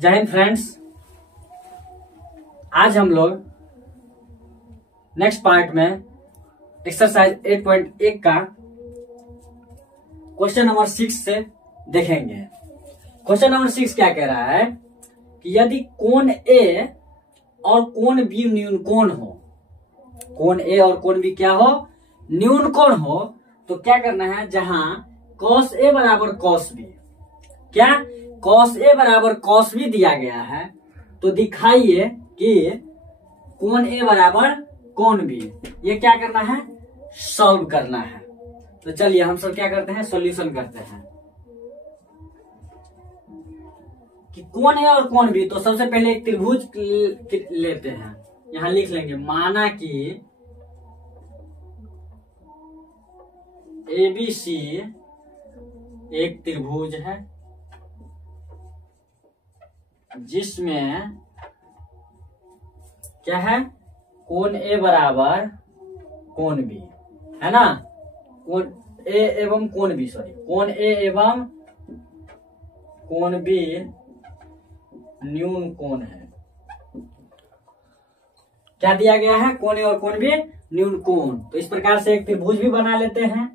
जय हिंद फ्रेंड्स। आज हम लोग नेक्स्ट पार्ट में एक्सरसाइज 8.1 का क्वेश्चन नंबर 6 से देखेंगे। क्वेश्चन नंबर 6 क्या कह रहा है कि यदि कोण ए और कोण बी न्यून कोण हो, कोण ए और कोण बी क्या हो, न्यून कोण हो, तो क्या करना है, जहां cos ए बराबर cos बी, क्या cos ए बराबर cos बी दिया गया है, तो दिखाइए कि कोण ए बराबर कोण बी, ये क्या करना है, सॉल्व करना है। तो चलिए हम सब क्या करते हैं, सॉल्यूशन करते हैं कि कोण ए और कोण बी। तो सबसे पहले एक त्रिभुज लेते हैं, यहां लिख लेंगे, माना कि ABC एक त्रिभुज है जिसमें क्या है, कोण ए बराबर कोण बी है ना, कोण ए एवं कोण बी, सॉरी कोण ए एवं कोण बी न्यून कोण है। क्या दिया गया है, कोण ए और कोण बी न्यून कोण। तो इस प्रकार से एक त्रिभुज भी बना लेते हैं।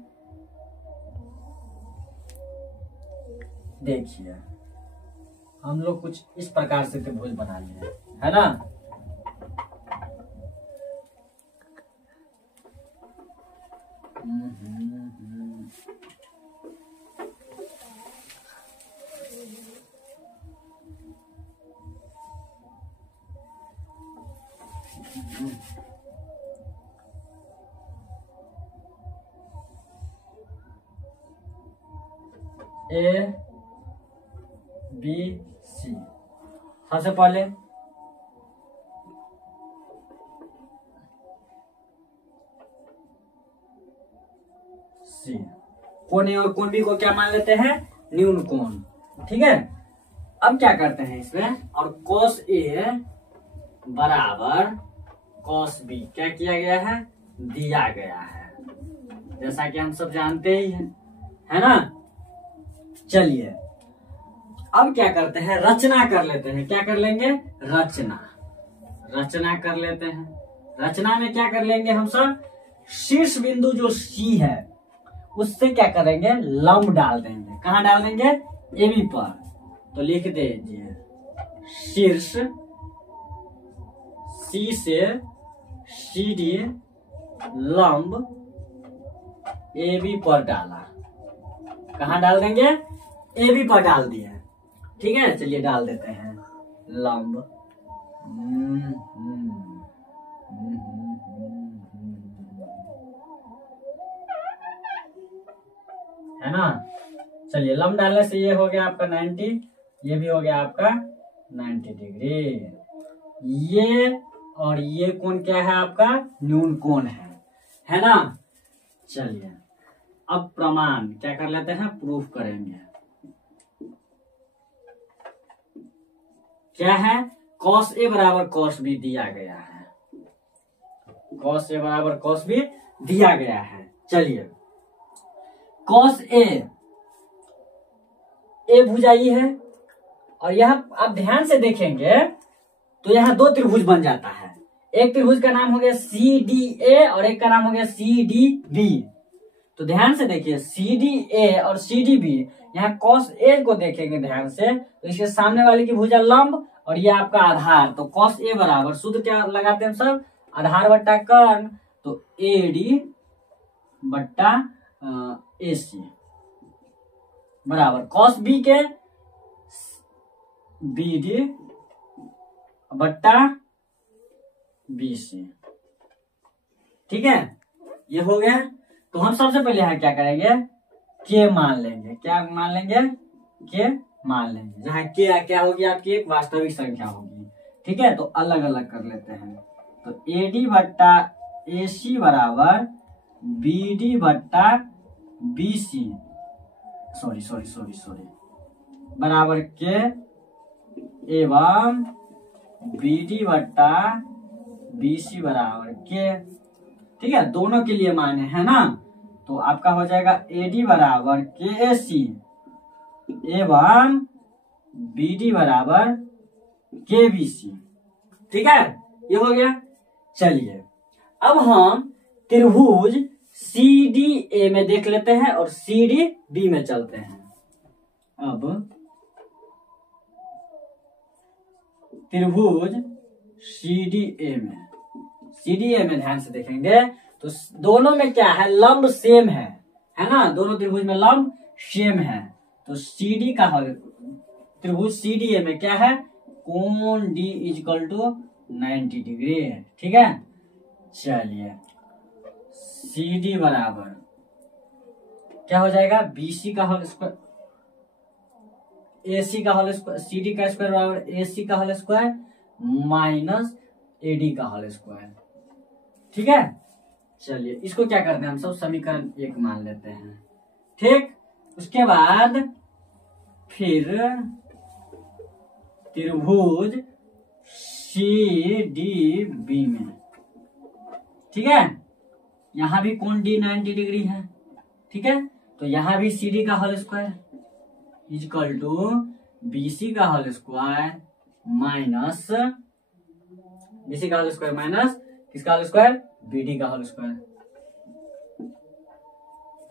देखिए हम लोग कुछ इस प्रकार से त्रिभुज बना लिए है ना। ए बी सी, सबसे पहले सी, कोण ए और कोण बी को क्या मान लेते हैं, न्यून कोण, ठीक है। अब क्या करते हैं इसमें, और cos ए बराबर cos बी क्या किया गया है, दिया गया है, जैसा कि हम सब जानते ही हैं, है ना। चलिए अब क्या करते हैं, रचना कर लेते हैं। क्या कर लेंगे, रचना कर लेते हैं। रचना में क्या कर लेंगे हम सब, शीर्ष बिंदु जो C है उससे क्या करेंगे, लंब डाल देंगे। कहां डाल देंगे, AB पर। तो लिख दीजिए, शीर्ष C से CD लंब AB पर डाला। कहां डाल देंगे, AB पर डाल दिया, ठीक है। चलिए डाल देते हैं लंब, है ना। चलिए लंब डालने से ये हो गया आपका 90, ये भी हो गया आपका 90 डिग्री। ये और ये कोण क्या है आपका, न्यून कोण है ना। चलिए अब प्रमाण क्या कर लेते हैं, प्रूफ करेंगे। क्या है, cos ए बराबर cos बी दिया गया है, cos ए बराबर cos बी दिया गया है। चलिए cos ए भुजाई है, और यहां आप ध्यान से देखेंगे तो यहां दो त्रिभुज बन जाता है। एक त्रिभुज का नाम हो गया CDA और एक का नाम हो गया CDB। तो ध्यान से देखिए, CDA और CDB, यहाँ cos A को देखेंगे ध्यान से तो इसके सामने वाले की भुजा लंब और ये आपका आधार। तो cos A बराबर शुद्ध क्या लगाते हैं सब, आधार बट्टा कर्ण, तो AD बट्टा AC बराबर cos B के BD बट्टा BC, ठीक है। ये हो गया। तो हम सबसे पहले यहाँ क्या करेंगे, K मान लेंगे। क्या मान लेंगे, K मान लेंगे, जहाँ K क्या होगी, आपकी एक वास्तविक संख्या होगी, ठीक है। तो अलग अलग कर लेते हैं। तो AD बट्टा AC बराबर BD बट्टा BC, सॉरी बराबर K एवं BD बट्टा BC बराबर K, ठीक है। दोनों के लिए मान है ना। तो आपका हो जाएगा AD बराबर KAC एवं BD बराबर KBC। ठीक है, ये हो गया। चलिए अब हम त्रिभुज CDA में देख लेते हैं और CDB में चलते हैं। अब त्रिभुज CDA में ध्यान से देखेंगे तो दोनों में क्या है, लंब सेम है ना, दोनों त्रिभुज में लंब सेम है। तो CD का हल त्रिभुज CDA में क्या है, कोण D = 90 डिग्री। ठीक है, चलिए CD बराबर क्या हो जाएगा, BC का होल स्क्वायर, AC का होल स्क्वायर, CD का स्क्वायर बराबर AC का होल स्क्वायर माइनस AD का होल स्क्वायर। ठीक है, चलिए इसको क्या करते हैं हम सब समीकरण 1 मान लेते हैं। ठीक, उसके बाद फिर त्रिभुज CDB में, ठीक है, यहां भी कोण D 90 डिग्री है। ठीक है, तो यहां भी CD का होल स्क्वायर = BC का होल स्क्वायर माइनस किसका होल स्क्वायर, BD का होल स्क्वायर।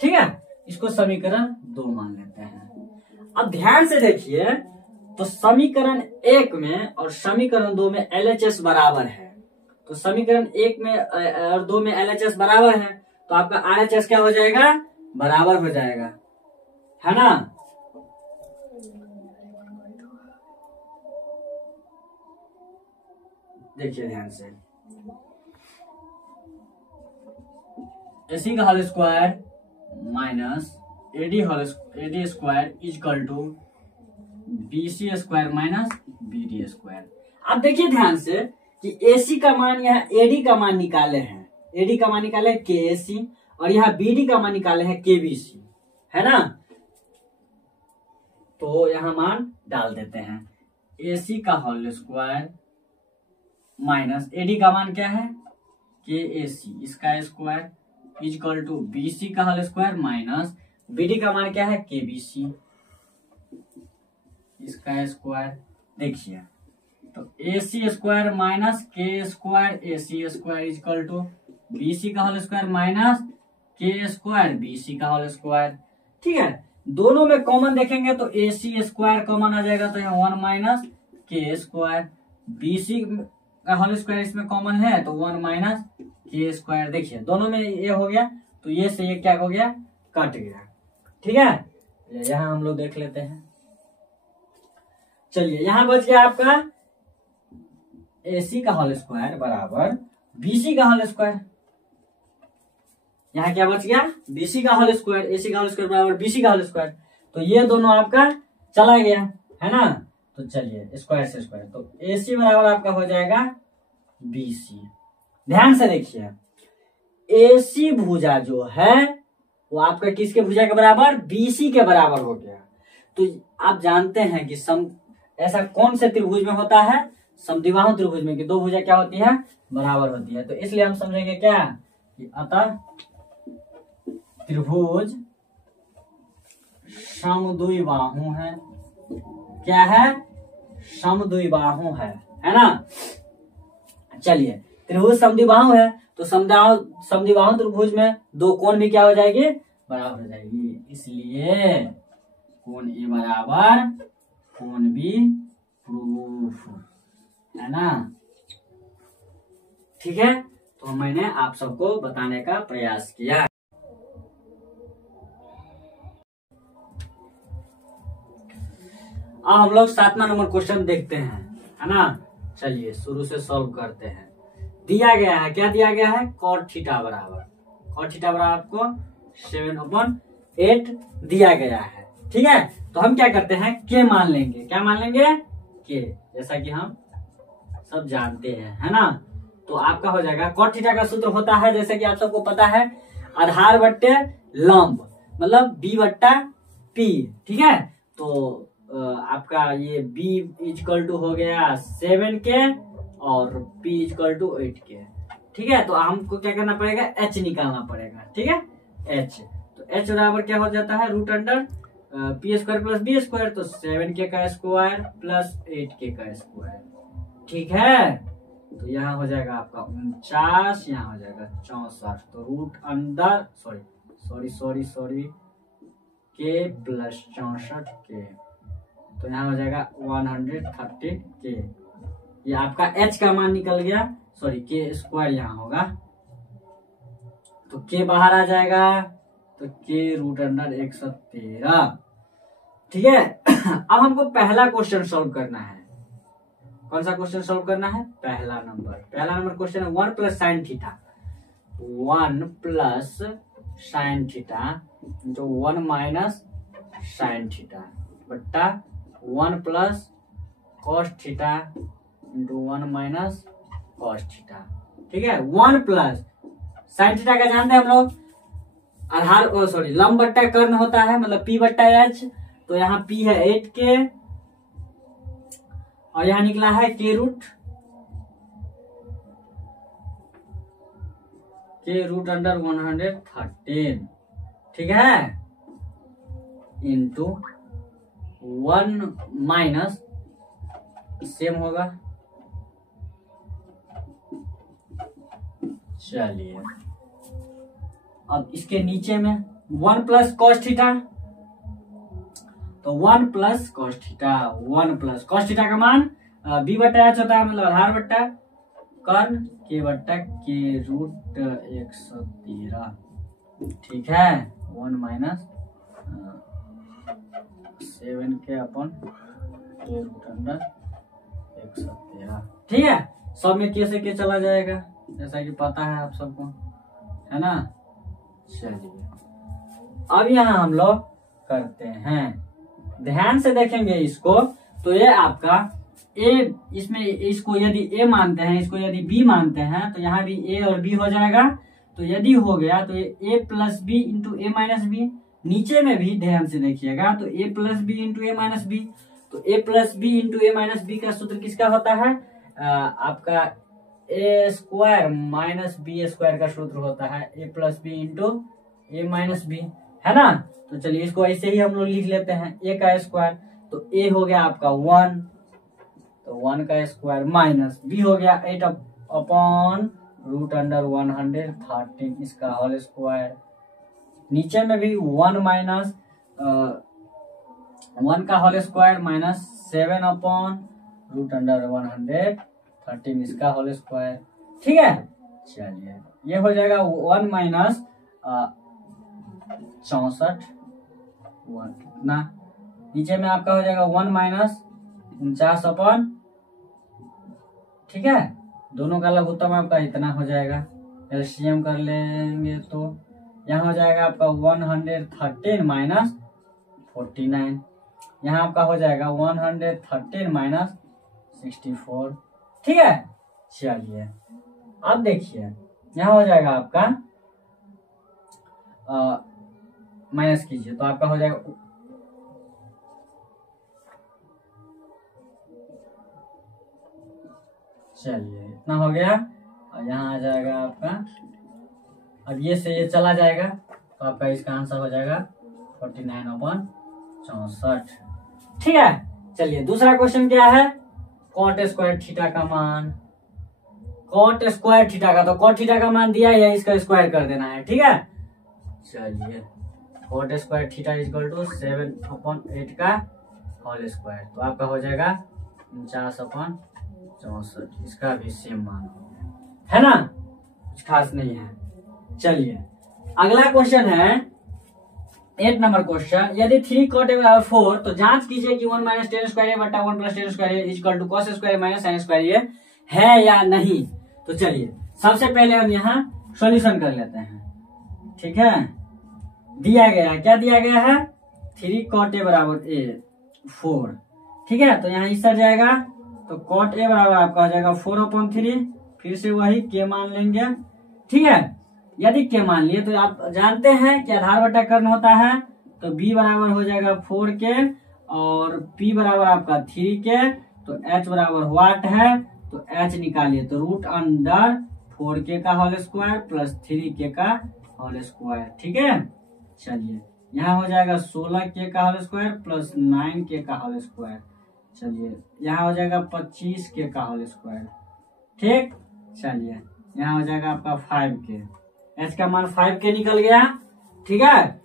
ठीक है, इसको समीकरण 2 मान लेते हैं। अब ध्यान से देखिए तो समीकरण 1 में और समीकरण 2 में LHS बराबर है। तो समीकरण 1 में और 2 में LHS बराबर है तो आपका RHS क्या हो जाएगा, बराबर हो जाएगा, है ना। देखिए ध्यान से, AC का whole square minus AD square = BC square minus BD square. अब देखिए ध्यान से कि AC का मान यहाँ AD का मान निकाले हैं, AD का मान निकाले है KAC और यहाँ BD का मान निकाले है KBC, है ना। तो यहाँ मान डाल देते हैं, AC का होल स्क्वायर माइनस AD का मान क्या है, KAC इसका स्क्वायर = BC का होल स्क्वायर माइनस BD का मान क्या है, KBC इसका स्क्वायर। देखिए तो AC square minus K square AC square = BC का whole square minus K square BC का होल स्क्वायर। ठीक है, दोनों में कॉमन देखेंगे तो AC स्क्वायर कॉमन आ जाएगा, तो यहाँ 1 माइनस K स्क्वायर, BC का होल स्क्वायर इसमें कॉमन है तो 1 माइनस K स्क्वायर। देखिए दोनों में ये हो गया तो ये से ये क्या हो गया, कट गया। ठीक है, यहाँ हम लोग देख लेते हैं। चलिए यहाँ बच गया आपका AC का होल स्क्वायर बराबर BC का होल स्क्वायर। यहाँ क्या बच गया, BC का होल स्क्वायर, AC का होल स्क्वायर बराबर BC का होल स्क्वायर। तो ये दोनों आपका चला गया, है ना। तो चलिए स्क्वायर से स्क्वायर, तो AC बराबर आपका हो जाएगा BC। ध्यान से देखिए, AC भुजा जो है वो आपका किसके भुजा के बराबर, BC के बराबर हो गया। तो आप जानते हैं कि ऐसा कौन से त्रिभुज में होता है, समद्विबाहु त्रिभुज में, कि दो भुजा क्या होती है, बराबर होती है। तो इसलिए हम समझेंगे क्या कि अतः त्रिभुज समद्विबाहु है। क्या है, समद्विबाहु है ना। चलिए त्रिभुज समद्विबाहु है तो समद्विबाहु त्रिभुज में दो कोण भी क्या हो जाएगी, बराबर हो जाएगी। इसलिए कोण ए बराबर कोण बी प्रूफ, है ना। ठीक है, तो मैंने आप सबको बताने का प्रयास किया। अब हम लोग 7वां नंबर क्वेश्चन देखते हैं, है ना। चलिए शुरू से सॉल्व करते हैं। दिया गया है, क्या दिया गया है, cot थीटा बराबर आपको 7/8 दिया गया है। ठीक है, तो हम क्या करते हैं, के मान लेंगे। क्या मान लेंगे, के, जैसा कि हम सब जानते हैं, है ना। तो आपका हो जाएगा cot थीटा का सूत्र होता है, जैसे कि आप सबको पता है, आधार बट्टे लंब, मतलब B/P। ठीक है, तो आपका ये B = हो गया 7 के और P = 8 के। ठीक है, तो हमको क्या करना पड़ेगा, H निकालना पड़ेगा। ठीक है, H, तो H बराबर क्या हो जाता है, √√8 P square plus B square, तो 7k का स्क्वायर प्लस 8k का स्क्वायर। ठीक है, तो यहाँ हो जाएगा आपका 49, यहाँ हो जाएगा 64, तो रूट अंडर सॉरी के प्लस 64k, तो यहाँ हो जाएगा 130k। ये आपका h का मान निकल गया, सॉरी के स्क्वायर यहाँ होगा, तो k बाहर आ जाएगा, तो k रूट अंडर 113। ठीक है, अब हमको पहला क्वेश्चन सॉल्व करना है। कौन सा क्वेश्चन सॉल्व करना है? पहला नंबर क्वेश्चन है 1 plus sine theta, 1 plus sine theta into 1 minus sine theta बट्टा 1 plus cos theta into 1 minus cos theta. ठीक है, 1 प्लस साइन थीटा का जानते हैं हम लोग, आधार लंब बट्टा कर्ण होता है, मतलब P बट्टा H, तो यहाँ P है 8k और यहाँ निकला है k रूट अंडर 113। ठीक है, इंटू 1 माइनस सेम होगा। चलिए, अब इसके नीचे में 1 प्लस कॉस थीटा, तो 1 plus cos theta, 1 plus cos theta का मान b बट्टा h होता है, मतलब आधार बट्टा कर्ण k बट्टा k रूट 113। ठीक है, 1 माइनस 7k अपन k रूट अंडर 113। ठीक है, सब में k से k चला जाएगा, जैसा कि पता है आप सबको, है ना। चलिए, अब यहाँ हम लोग करते हैं, ध्यान से देखेंगे इसको, तो ये आपका a, इसमें इसको यदि a मानते हैं, इसको यदि b मानते हैं, तो यहाँ भी a और b हो जाएगा। तो यदि हो गया तो ये a plus B into A minus B, नीचे में भी ध्यान से देखिएगा, तो a plus B into A minus B, तो a plus B into A minus B का सूत्र किसका होता है? आपका A square minus B square का सूत्र होता है, a plus B into A minus B, है ना। तो चलिए इसको ऐसे ही हम लोग लिख लेते हैं, a का स्क्वायर, तो a हो गया आपका 1, तो 1 का स्क्वायर माइनस b हो गया 8 अपॉन रूट अंडर 113 इसका होल स्क्वायर, नीचे में भी 1 माइनस 1 का whole square minus 7 upon root under 113 इसका होल स्क्वायर। ठीक है, चलिए ये हो जाएगा 1 माइनस 64, कितना, नीचे में आपका हो जाएगा 1 माइनस 49 अपॉन, ठीक है, दोनों का लघुत्तम आपका इतना हो जाएगा, एलसीएम कर लेंगे तो यहाँ हो जाएगा आपका 113 माइनस 49, यहाँ आपका हो जाएगा 113 माइनस 64। ठीक है, चलिए अब देखिए यहाँ हो जाएगा आपका माइनस कीजिए तो आपका हो जाएगा चलिए इतना हो गया, और यहाँ आ जाएगा आपका, अब ये से ये चला जाएगा तो आपका इसका आंसर हो जाएगा 49/64। ठीक है, चलिए दूसरा क्वेश्चन क्या है, कॉट स्क्वायर थीटा का मान, कॉट स्क्वायर थीटा का, तो कॉट थीटा का मान दिया है, इसका स्क्वायर कर देना है। ठीक है, चलिए cot square theta equal to 7/8 का होल स्क्वायर, तो आपका हो जाएगा 49/64, इसका भी सेम मान है ना, कुछ खास नहीं है। चलिए अगला क्वेश्चन है 8 नंबर क्वेश्चन, यदि 3 cot a बराबर 4 तो जांच कीजिए कि 1 माइनस टेन स्क्वायर ए बटा 1 plus tan square A equal to cos square minus sine square A है या नहीं। तो चलिए सबसे पहले हम यहाँ सॉल्यूशन कर लेते हैं। ठीक है, दिया गया है, क्या दिया गया है, 3 cot a बराबर ए 4। ठीक है, तो यहाँ इससे जाएगा तो cot a बराबर आपका हो जाएगा 4/3, फिर से वही k मान लेंगे। ठीक है, यदि k मान लिए तो आप जानते हैं कि आधार बटा कर्ण होता है, तो b बराबर हो जाएगा 4k और p बराबर आपका 3k, तो h बराबर वाट है, तो h निकालिए तो रूट अंडर 4k का होल स्क्वायर प्लस 3k का होल स्क्वायर। ठीक है, चलिए यहाँ हो जाएगा 16k का होल स्क्वायर प्लस 9k का होल स्क्वायर। चलिए यहाँ हो जाएगा 25k का होल स्क्वायर। ठीक, चलिए यहाँ हो जाएगा आपका 5k। h का मान 5k निकल गया। ठीक है,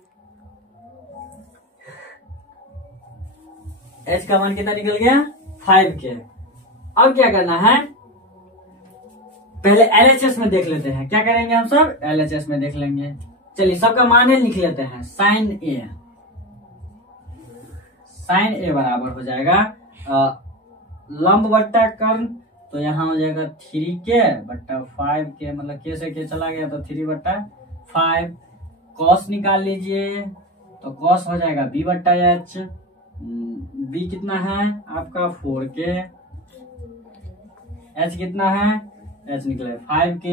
h का मान कितना निकल गया? 5k। अब क्या करना है, पहले LHS में देख लेते हैं। क्या करेंगे हम सब? LHS में देख लेंगे। चलिए सबका मान है लिख लेते हैं। साइन ए बराबर हो जाएगा लंब बट्टा कर्ण, तो यहाँ हो जाएगा 3k बट्टा 5k, मतलब k से k चला गया तो 3/5। कॉस निकाल लीजिए, तो कॉस हो जाएगा b बट्टा h। b कितना है आपका 4k, h कितना है, h निकले 5k,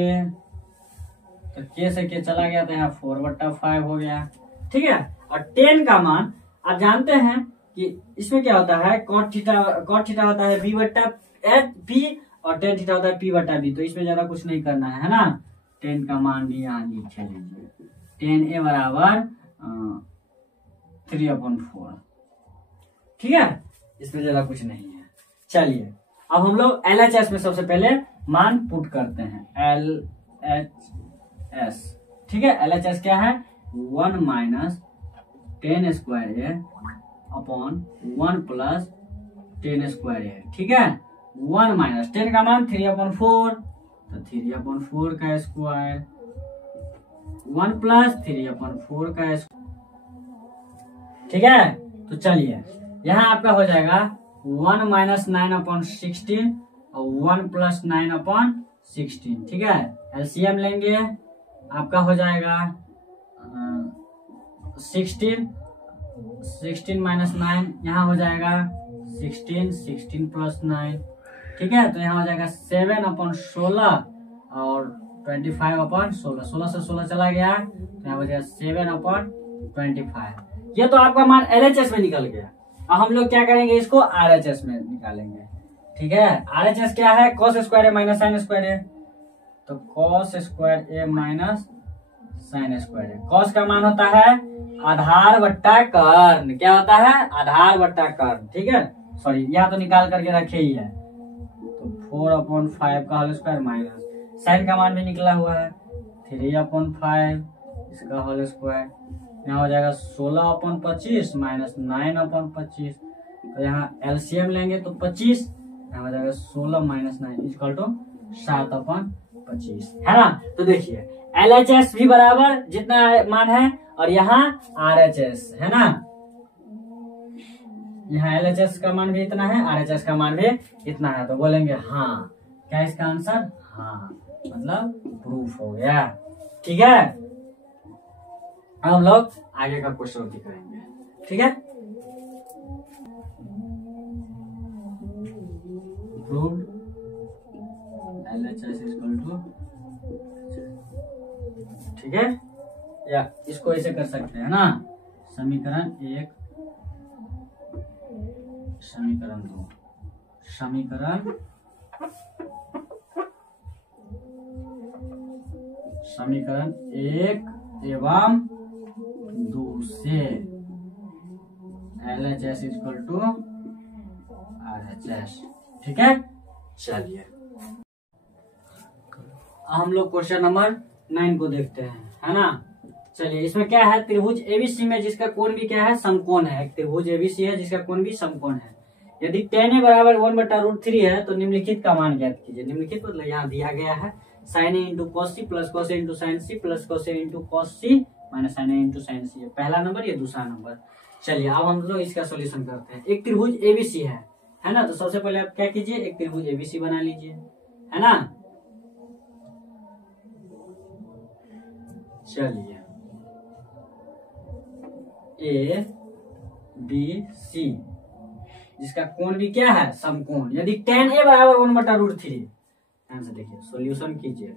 तो k से k चला गया तो यहाँ 4/5 हो गया। ठीक है, और tan का मान आप जानते हैं कि इसमें क्या होता है, cot थीटा होता है b बट्टा p और tan थीटा होता है p बट्टा b, तो इसमें ज्यादा कुछ नहीं करना है ना। tan का मान भी यहाँ लिख लीजिए। tan a बराबर 3/4। ठीक है, इसमें ज्यादा कुछ नहीं है। चलिए अब हम लोग LHS में सबसे पहले मान पुट करते हैं। LHS, ठीक है, LHS क्या है? 1 माइनस tan स्क्वायर ए अपॉन 1 प्लस tan स्क्वायर ए। ठीक है, 1 माइनस tan का मान 3/4, तो 3/4 का स्क्वायर 1 प्लस 3/4 का स्क्वायर। ठीक है, तो चलिए यहाँ आपका हो जाएगा 1 माइनस 9/16 और 1 प्लस 9/16। ठीक है, एलसीएम लेंगे, आपका हो जाएगा 16 माइनस 9, यहाँ हो जाएगा 16 प्लस 9। ठीक है, तो यहाँ हो जाएगा 7/16 और 25/16। 16 से 16 चला गया तो यहाँ हो जाएगा 7/25। ये तो आपका मान LHS में निकल गया। अब हम लोग क्या करेंगे, इसको RHS में निकालेंगे। ठीक है, RHS क्या है? cos स्क्वायर ए माइनस साइन स्क्वायर ए, तो cos स्क्वायर ए माइनस साइन स्क्वायर ए। cos का मान होता है आधार बट्टा कर्ण। क्या होता है? आधार बट्टा कर्ण। ठीक है, सॉरी यहाँ तो निकाल करके रखे ही है, तो 4/5 का होल स्क्वायर माइनस साइन का मान भी निकला हुआ है 3/5 इसका होल स्क्वायर। यहाँ हो जाएगा 16/25 माइनस 9/25, तो यहाँ एलसीएम लेंगे तो 25, यहाँ हो जाएगा 16 माइनस 9 इक्वल टू 7/25, है ना। तो देखिए LHS भी बराबर जितना मान है और यहाँ RHS है ना, यहाँ LHS का मान भी इतना है, RHS का मान भी इतना है, तो बोलेंगे हाँ। क्या इसका आंसर? हाँ, मतलब प्रूफ हो गया। ठीक है, अब हम लोग आगे का क्वेश्चन करेंगे। ठीक है, प्रूव्ड LHS इक्वल टू, ठीक है, या इसको ऐसे कर सकते हैं ना, समीकरण 1 समीकरण 2 समीकरण 1 एवं 2 से LHS इक्वल टू RHS। ठीक है, चलिए हम लोग क्वेश्चन नंबर 9 को देखते हैं, है ना। चलिए इसमें क्या है, त्रिभुज एबीसी में जिसका कोण भी क्या है, समकोण है। एक त्रिभुज एबीसी है जिसका कोण भी समकोण है। यदि tan a बराबर 1/√3 है तो निम्नलिखित का मान ज्ञात कीजिए। निम्नलिखित मतलब यहाँ दिया गया है sin a into cos C plus cos A into sine C plus cos A into cos C minus sine A into sine C. पहला नंबर, ये दूसरा नंबर। चलिए अब हम लोग इसका सोल्यूशन करते हैं। एक त्रिभुज एबीसी है ना, तो सबसे पहले आप क्या कीजिए, एक त्रिभुज एबीसी बना लीजिए, है ना। चलिए ए बी सी जिसका कोण भी क्या है, समकोण। यदि tan a बराबर 1/√3, ध्यान से देखिए, सॉल्यूशन कीजिए।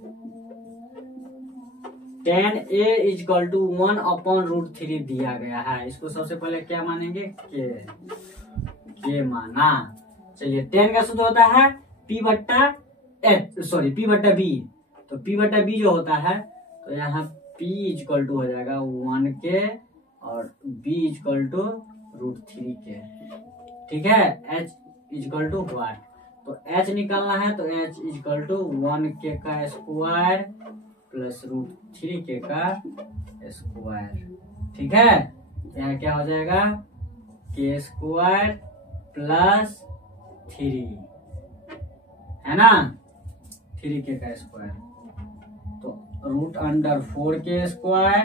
tan a इक्वल टू 1/√3 दिया गया है, इसको सबसे पहले क्या मानेंगे, के माना। चलिए tan का सूत्र होता है p बट्टा b, तो p बट्टा b जो होता है, तो यहाँ p इक्वल टू हो जाएगा 1k और b इक्वल टू √3k। ठीक है, h इक्वल टू व्हाट, तो h निकालना है तो h इक्वल टू 1k का स्क्वायर प्लस √3k का स्क्वायर। ठीक है, यहाँ क्या हो जाएगा k स्क्वायर प्लस 3 है ना, 3k का स्क्वायर, तो √4k square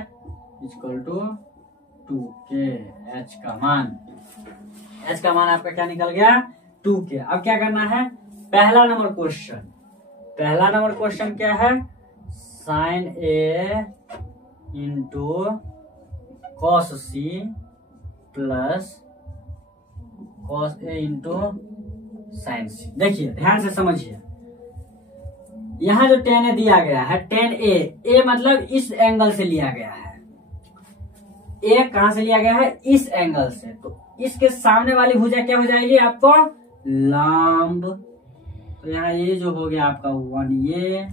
equal to 2k। h का मान आपका क्या निकल गया 2k। अब क्या करना है, पहला नंबर क्वेश्चन क्या है, sin a into cos c plus cos a into sin c। देखिए ध्यान से समझिए, यहाँ जो tan a दिया गया है, tan a मतलब इस एंगल से लिया गया है, a कहां से लिया गया है, इस एंगल से, तो इसके सामने वाली भुजा क्या हो जाएगी आपको लंब, तो यहाँ ये जो हो गया आपका 1 ये,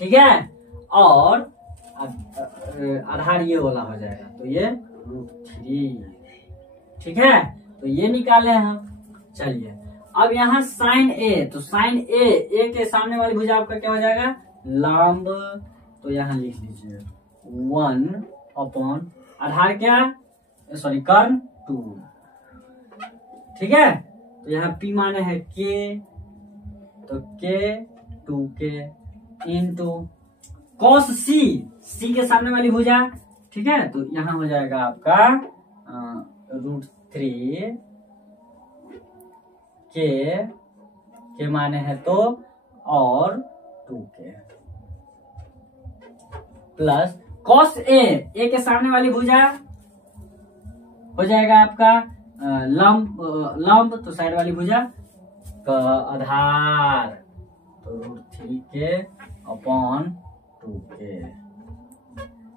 ठीक है, और आधार ये वाला हो जाएगा, तो ये √3। ठीक है, तो ये निकाले हम। चलिए अब यहाँ sin a, तो sin a के सामने वाली भुजा आपका क्या हो जाएगा लंब, तो यहाँ लिख लीजिए 1 अपॉन आधार क्या, सॉरी कर्ण 2। ठीक है, तो यहाँ p माने है k, तो k 2k into cos c के सामने वाली भुजा। ठीक है, तो यहाँ हो जाएगा आपका √3 के माने है तो और 2k प्लस cos a के सामने वाली भुजा हो जाएगा आपका लंब, तो साइड वाली भुजा का आधार, तो √3k upon 2k।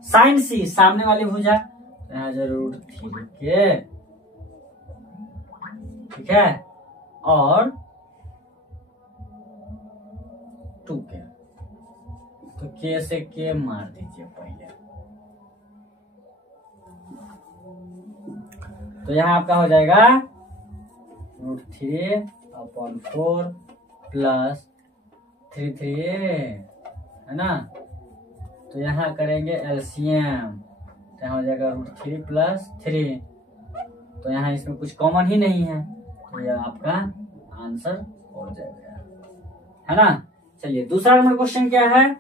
sin c सामने वाली भुजा, यहाँ जरूर √3k। ठीक है, और 2k, तो k से k मार दीजिए पहले, तो यहाँ आपका हो जाएगा √3 अपॉन 4 प्लस 3 है ना, तो यहाँ करेंगे एलसीएम, तो यहाँ हो जाएगा √3 प्लस 3, तो यहाँ इसमें कुछ कॉमन ही नहीं है, तो यह आपका आंसर हो जाएगा, है ना। चलिए दूसरा नंबर क्वेश्चन क्या है,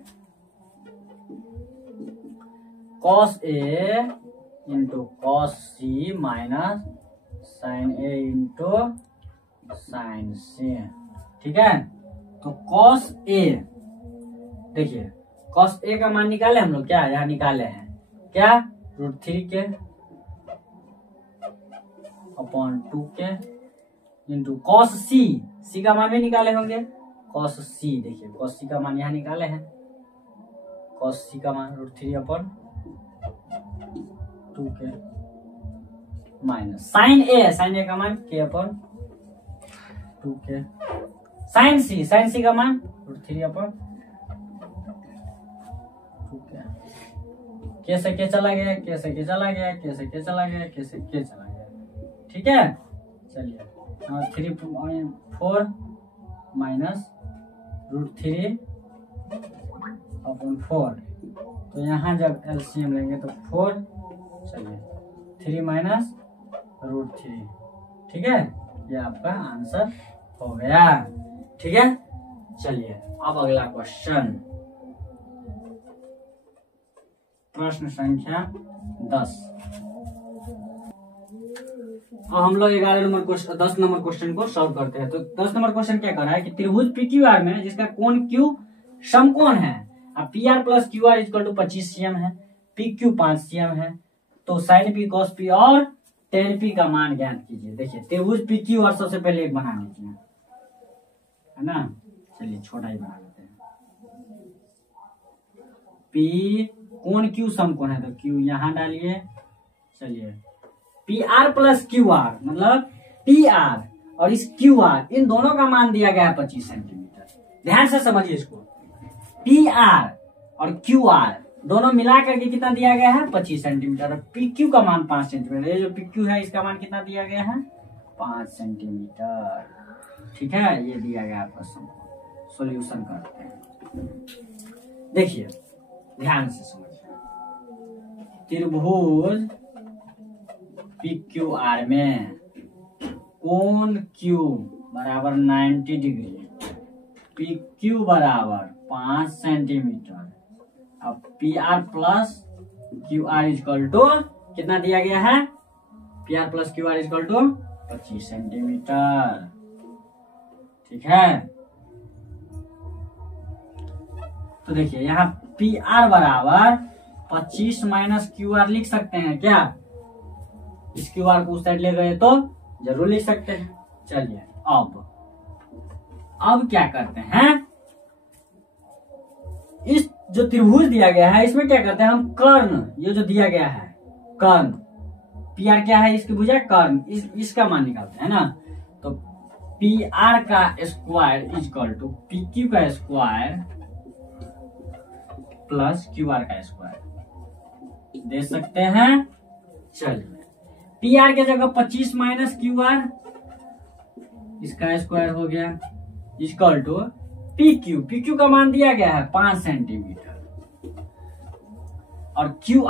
cos a into cos c minus sin a into sin c। ठीक है, तो cos a, देखिए cos a का मान निकाले हम लोग, क्या यहाँ निकाले हैं क्या √3k upon 2k into cos c का मान भी निकाले होंगे, cos c, देखिए cos c का मान यहाँ निकाले हैं, cos c का मान √3 upon 2k minus sin a का मान k upon 2k, sin c का मान √3 अपॉन 2k, k से k चला गया, k से k चला गया, k से k चला गया, k से k चला गया। ठीक है, चलिए 3/4 माइनस √3 अपॉन 4, तो यहाँ जब एलसीएम लेंगे तो 4, चलिए 3 माइनस √3। ठीक है, ये आपका आंसर हो गया। ठीक है, चलिए अब अगला क्वेश्चन, प्रश्न संख्या 10। और हम लोग 10 नंबर क्वेश्चन को सॉल्व करते हैं। तो 10 नंबर क्वेश्चन क्या कर रहा है कि त्रिभुज PQR में जिसका कोण Q समकोण है, अब PR plus QR equal to 25 cm है, PQ 5 cm है, तो sin P cos P और tan P का मान ज्ञात कीजिए। देखिए त्रिभुज PQR सबसे पहले एक बना लीजिए, है ना, चलिए छोटा ही बना लेते हैं। P कोण Q समकोण है, तो Q यहाँ डालिए। चलिए PR प्लस QR मतलब PR और इस QR, इन दोनों का मान दिया गया है 25 सेंटीमीटर। ध्यान से समझिए इसको, PR और QR दोनों मिला करके कितना दिया गया है 25 सेंटीमीटर। पी क्यू का मान 5 सेंटीमीटर, ये जो पी क्यू है इसका मान कितना दिया गया है 5 सेंटीमीटर। ठीक है, ये दिया गया आपका सॉल्यूशन करते हैं। देखिए ध्यान से समझिए, त्रिभुज पी क्यू आर में कोण क्यू बराबर 90 डिग्री, पी क्यू बराबर 5 सेंटीमीटर। अब P R plus Q R equal to कितना दिया गया है, P R plus Q R equal to 25 centimetre. ठीक है, तो देखिए यहाँ पी आर बराबर 25 माइनस क्यू आर लिख सकते हैं क्या? इस क्यू आर को उस साइड ले गए तो जरूर लिख सकते हैं। चलिए अब क्या करते हैं, इस जो त्रिभुज दिया गया है इसमें क्या करते हैं हम, कर्ण, ये जो दिया गया है कर्ण, पी आर क्या है इसकी भुजा कर्ण, इसका मान निकालते हैं ना। तो पी आर का square equal to P Q का स्क्वायर प्लस क्यू आर का स्क्वायर दे सकते हैं। चलिए पी आर के जगह 25 माइनस क्यू आर, इसका स्क्वायर हो गया इजकल टू पी क्यू का मान दिया गया है 5 सेंटीमीटर, और क्यू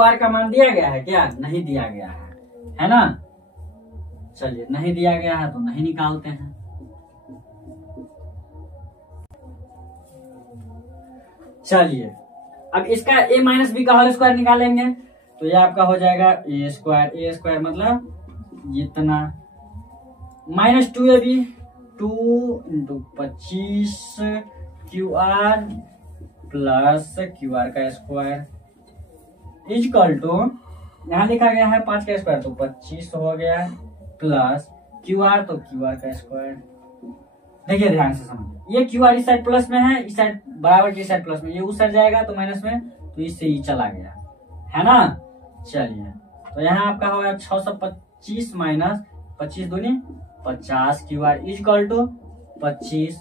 आर का मान दिया गया है क्या? नहीं दिया गया है ना। चलिए नहीं दिया गया है तो नहीं निकालते हैं। चलिए अब इसका a माइनस बी का होल स्क्वायर निकालेंगे तो ये आपका हो जाएगा ए स्क्वायर मतलब जितना minus 2ab 2 into 25 Q R plus Q R का स्क्वायर इजकल टू यहाँ लिखा गया है 5 का स्क्वायर तो 25 हो गया प्लस क्यू आर तो क्यू आर का स्क्वायर। देखिए ध्यान से समझिए, ये क्यू आर इस साइड प्लस में है, इस साइड बराबर की साइड प्लस में, ये उस साइड जाएगा तो माइनस में, तो इससे ही चला गया है ना। चलिए तो यहाँ आपका होगा 625 माइनस 25 दूनी 50 क्यू आर इजकल टू 25।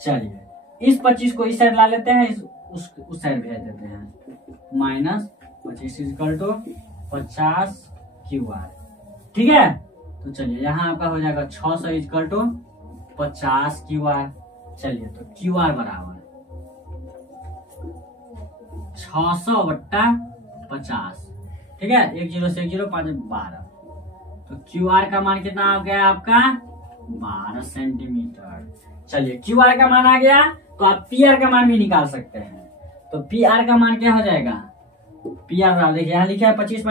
चलिए इस 25 को इस साइड ला लेते हैं, उस साइड भेज देते हैं, minus 25 equal to 50 Q R. ठीक है, तो चलिए यहाँ आपका हो जाएगा 600 इजकल टू 50 क्यू आर। चलिए तो क्यू आर बराबर 600/50। ठीक है, 1 0 से 1 0 5 12, तो क्यू आर का मान कितना आ गया आपका 12 सेंटीमीटर। चलिए क्यू आर का मान आ गया तो आप पी आर का मान भी निकाल सकते हैं। तो पी आर का मान क्या हो जाएगा, पी आर बराबर देखिए यहाँ लिखा है 25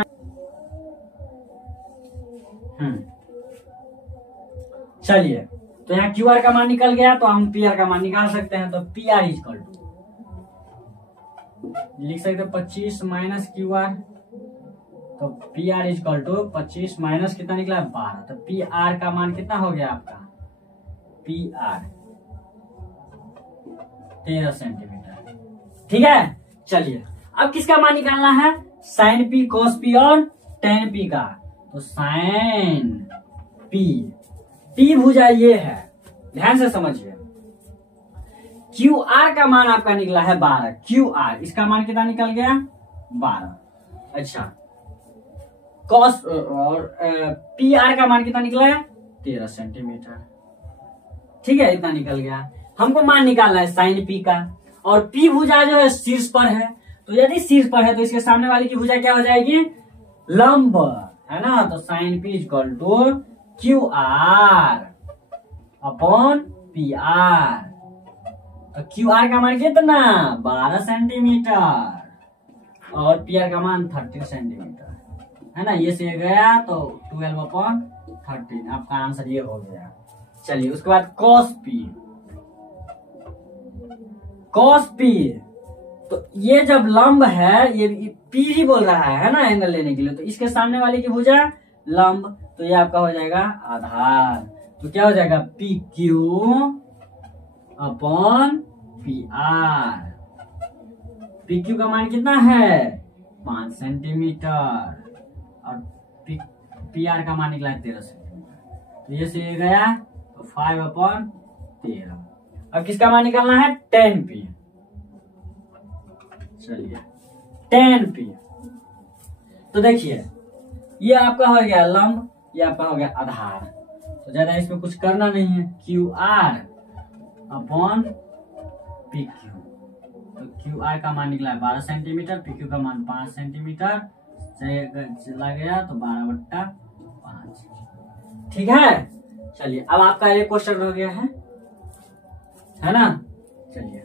चलिए तो यहाँ क्यू आर का मान निकल गया तो हम पी आर का मान निकाल सकते हैं। तो पी आर इजकल टू लिख सकते हैं 25 माइनस क्यू आर, तो P R equal to 25 minus कितना निकला 12, तो पी आर का मान कितना हो गया आपका पी आर 13 सेंटीमीटर। ठीक है, चलिए अब किसका मान निकालना है, साइन पी कॉस पी और टेन पी का। तो साइन पी भुजा ये है, ध्यान से समझिए। क्यू आर का मान आपका निकला है 12, क्यू आर इसका मान कितना निकल गया 12। अच्छा कॉस और पी आर का मान कितना निकला है 13 सेंटीमीटर। ठीक है, इतना निकल गया। हमको मान निकालना है साइन पी का, और पी भुजा जो है शीर्ष पर है, तो यदि शीर्ष पर है तो इसके सामने वाली की भुजा क्या हो जाएगी लंब, है ना। तो sine P equal to Q R upon P R. तो क्यू आर का मान कितना 12 सेंटीमीटर और पी आर का मान 30 सेंटीमीटर, है ना। ये से गया तो 12/13, आपका आंसर ये हो गया। चलिए उसके बाद कॉस पी, तो ये जब लंब है, ये पी ही बोल रहा है ना एंगल लेने के लिए, तो इसके सामने वाले की भुजा लंब, तो ये आपका हो जाएगा आधार। तो क्या हो जाएगा P Q upon P are. P Q का मान कितना है 5 सेंटीमीटर और पी आर का मान निकला है 13 सेंटीमीटर। तो ये से गया तो 5/13। अब किसका मान निकालना है 10 पी। चलिए 10p। तो देखिए ये आपका हो गया लंब, ये आपका हो गया आधार। तो ज्यादा इसमें कुछ करना नहीं है, QR अपॉन PQ। तो QR का मान निकला है 12 सेंटीमीटर, PQ का मान 5 सेंटीमीटर, चला गया तो 12/5। ठीक है, चलिए अब आपका एक क्वेश्चन हो गया है ना। चलिए